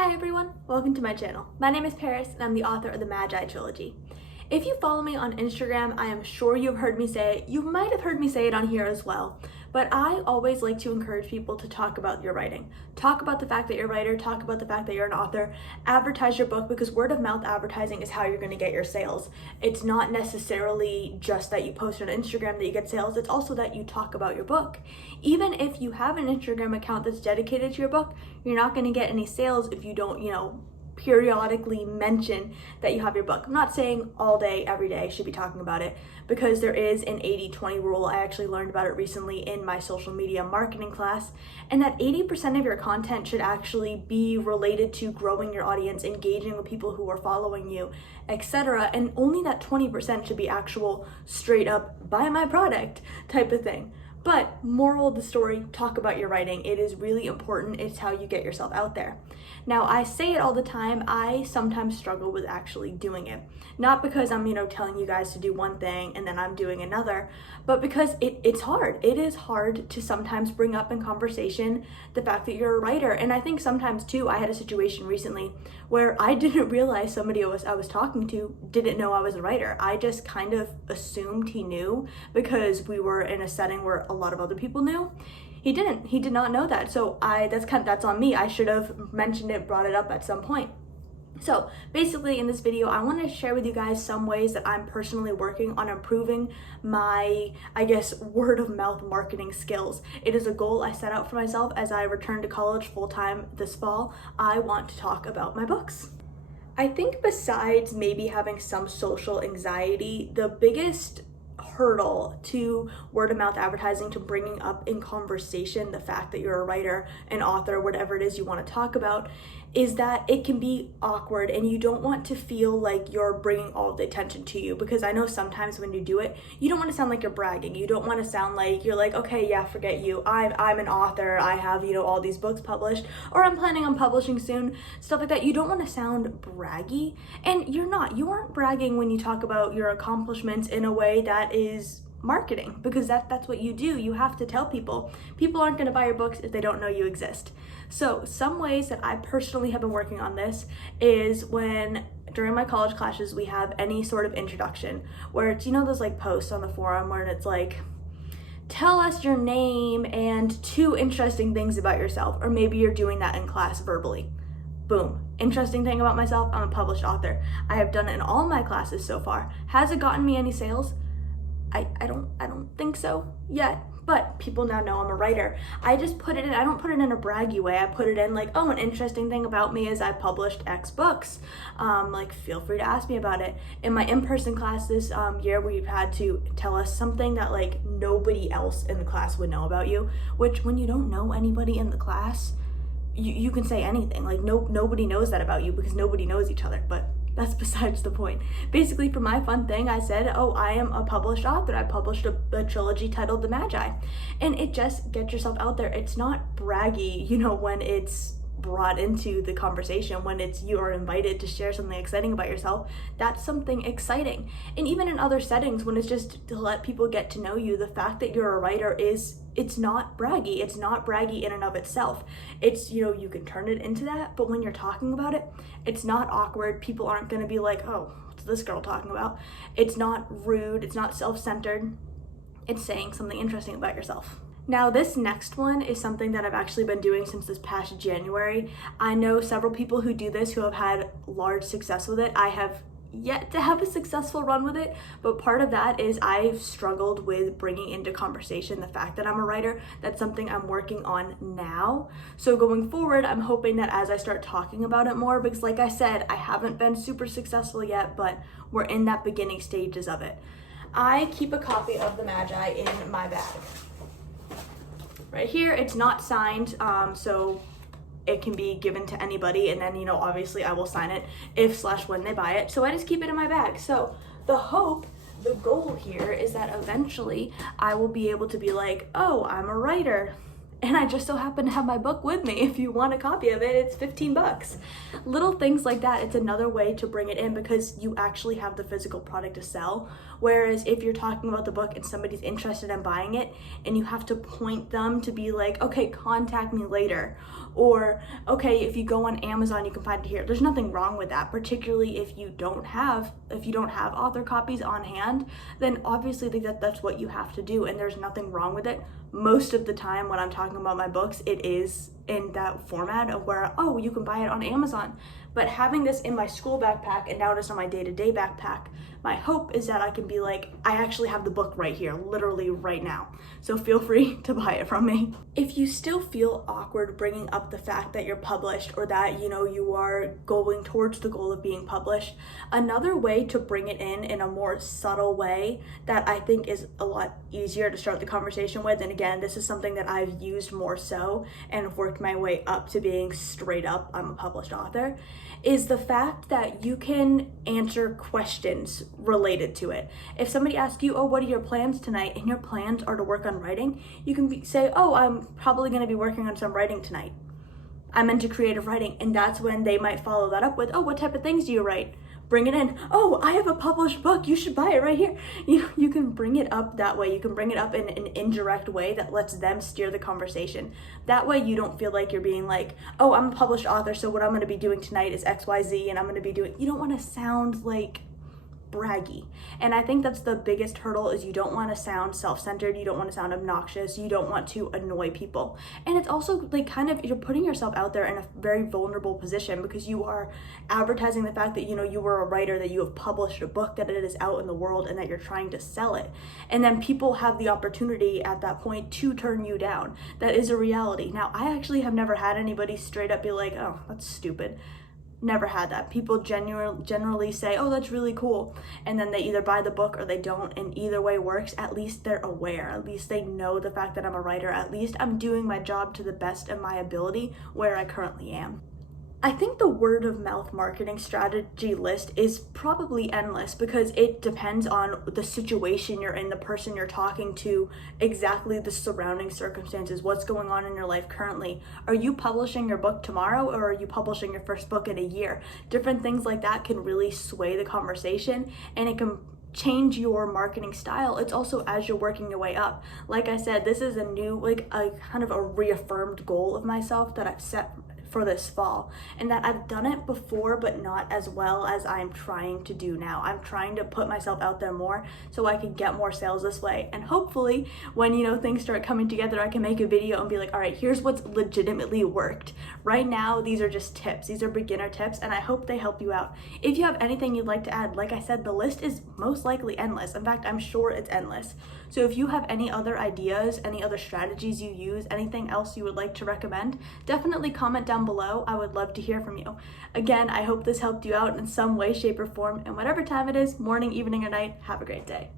Hi everyone, welcome to my channel. My name is Paris and I'm the author of the Magi trilogy. If you follow me on Instagram, I am sure you've heard me say it. You might have heard me say it on here as well, but I always like to encourage people to talk about your writing. Talk about the fact that you're a writer, talk about the fact that you're an author, advertise your book, because word of mouth advertising is how you're going to get your sales. It's not necessarily just that you post on Instagram that you get sales, it's also that you talk about your book. Even if you have an Instagram account that's dedicated to your book, you're not going to get any sales if you don't, periodically mention that you have your book. I'm not saying all day, every day should be talking about it, because there is an 80-20 rule. I actually learned about it recently in my social media marketing class, and that 80% of your content should actually be related to growing your audience, engaging with people who are following you, etc. And only that 20% should be actual straight up buy my product type of thing. But moral of the story, talk about your writing. It is really important. It's how you get yourself out there. Now, I say it all the time. I sometimes struggle with actually doing it. Not because I'm, telling you guys to do one thing and then I'm doing another, but because it's hard. It is hard to sometimes bring up in conversation the fact that you're a writer. And I think sometimes too, I had a situation recently where I didn't realize somebody I was talking to didn't know I was a writer. I just kind of assumed he knew because we were in a setting where a lot of other people knew. He did not know that. So that's on me. I should have mentioned it, brought it up at some point. So basically in this video, I want to share with you guys some ways that I'm personally working on improving my, word of mouth marketing skills. It is a goal I set out for myself as I return to college full-time this fall. I want to talk about my books. I think besides maybe having some social anxiety, the biggest hurdle to word of mouth advertising, to bringing up in conversation the fact that you're a writer, an author, whatever it is you want to talk about, is that it can be awkward and you don't want to feel like you're bringing all of the attention to you, because I know sometimes when you do it, you don't want to sound like you're bragging. You don't want to sound like you're like, okay, yeah, forget you. I'm an author. I have, all these books published, or I'm planning on publishing soon, stuff like that. You don't want to sound braggy, and you're not. You aren't bragging when you talk about your accomplishments in a way that is marketing, because that's what you do. You have to tell people. People aren't going to buy your books if they don't know you exist. So some ways that I personally have been working on this is when during my college classes we have any sort of introduction where it's those like posts on the forum where it's like, tell us your name and 2 interesting things about yourself, or maybe you're doing that in class verbally. Boom. Interesting thing about myself, I'm a published author. I have done it in all my classes so far. Has it gotten me any sales? I don't think so yet, but people now know I'm a writer. I just put it in, I don't put it in a braggy way. I put it in like, oh, an interesting thing about me is I published X books. Feel free to ask me about it. In my in-person class this year, we've had to tell us something that like nobody else in the class would know about you, which when you don't know anybody in the class, you can say anything. Like nobody knows that about you because nobody knows each other, but that's besides the point. Basically, for my fun thing, I said, oh, I am a published author. I published a trilogy titled The Magi. And it just gets yourself out there. It's not braggy, when it's brought into the conversation, when you are invited to share something exciting about yourself. That's something exciting. And even in other settings, when it's just to let people get to know you, the fact that you're a writer it's not braggy. It's not braggy in and of itself. It's, you can turn it into that, but when you're talking about it, it's not awkward. People aren't going to be like, oh, what's this girl talking about? It's not rude. It's not self-centered. It's saying something interesting about yourself. Now, this next one is something that I've actually been doing since this past January. I know several people who do this who have had large success with it. I have yet to have a successful run with it, but part of that is I've struggled with bringing into conversation the fact that I'm a writer. That's something I'm working on now. So going forward, I'm hoping that as I start talking about it more, because like I said, I haven't been super successful yet, but we're in that beginning stages of it. I keep a copy of the Magi in my bag. Right here, it's not signed, so it can be given to anybody, and then obviously I will sign it if/when they buy it. So I just keep it in my bag. So the goal here is that eventually I will be able to be like, oh, I'm a writer, and I just so happen to have my book with me. If you want a copy of it, it's 15 bucks. Little things like that, it's another way to bring it in because you actually have the physical product to sell. Whereas if you're talking about the book and somebody's interested in buying it and you have to point them to be like, okay, contact me later, or okay, if you go on Amazon you can find it here. There's nothing wrong with that, particularly if you don't have author copies on hand. Then obviously that's what you have to do, and there's nothing wrong with it. Most of the time when I'm talking about my books, it is in that format of where, oh, you can buy it on Amazon. But having this in my school backpack and now just on my day-to-day backpack, my hope is that I can be like, I actually have the book right here, literally right now. So feel free to buy it from me. If you still feel awkward bringing up the fact that you're published or that, you are going towards the goal of being published, another way to bring it in a more subtle way that I think is a lot easier to start the conversation with, and again, this is something that I've used more so and worked my way up to being straight up, I'm a published author, is the fact that you can answer questions related to it. If somebody asks you, oh, what are your plans tonight? And your plans are to work on writing, you can say, oh, I'm probably going to be working on some writing tonight. I'm into creative writing. And that's when they might follow that up with, oh, what type of things do you write? Bring it in. Oh, I have a published book. You should buy it right here. You can bring it up that way. You can bring it up in an indirect way that lets them steer the conversation. That way you don't feel like you're being like, oh, I'm a published author, so what I'm going to be doing tonight is XYZ, and I'm going to be doing, you don't want to sound like braggy. And I think that's the biggest hurdle, is you don't want to sound self-centered, you don't want to sound obnoxious, you don't want to annoy people. And it's also like kind of, you're putting yourself out there in a very vulnerable position because you are advertising the fact that you were a writer, that you have published a book, that it is out in the world, and that you're trying to sell it. And then people have the opportunity at that point to turn you down. That is a reality. Now, I actually have never had anybody straight up be like, oh, that's stupid. Never had that. People generally say, oh, that's really cool, and then they either buy the book or they don't, and either way works. At least they're aware, at least they know the fact that I'm a writer, at least I'm doing my job to the best of my ability where I currently am. I think the word of mouth marketing strategy list is probably endless because it depends on the situation you're in, the person you're talking to, exactly the surrounding circumstances, what's going on in your life currently. Are you publishing your book tomorrow, or are you publishing your first book in a year? Different things like that can really sway the conversation, and it can change your marketing style. It's also as you're working your way up. Like I said, this is a new, a kind of a reaffirmed goal of myself that I've set for this fall, and that I've done it before but not as well as I'm trying to do now. I'm trying to put myself out there more so I can get more sales this way, and hopefully when things start coming together, I can make a video and be like, all right, here's what's legitimately worked. Right now, these are just tips, these are beginner tips, and I hope they help you out. If you have anything you'd like to add, like I said, the list is most likely endless. In fact, I'm sure it's endless. So if you have any other ideas, any other strategies you use, anything else you would like to recommend, definitely comment down below. I would love to hear from you. Again, I hope this helped you out in some way, shape, or form, and whatever time it is, morning, evening, or night, have a great day.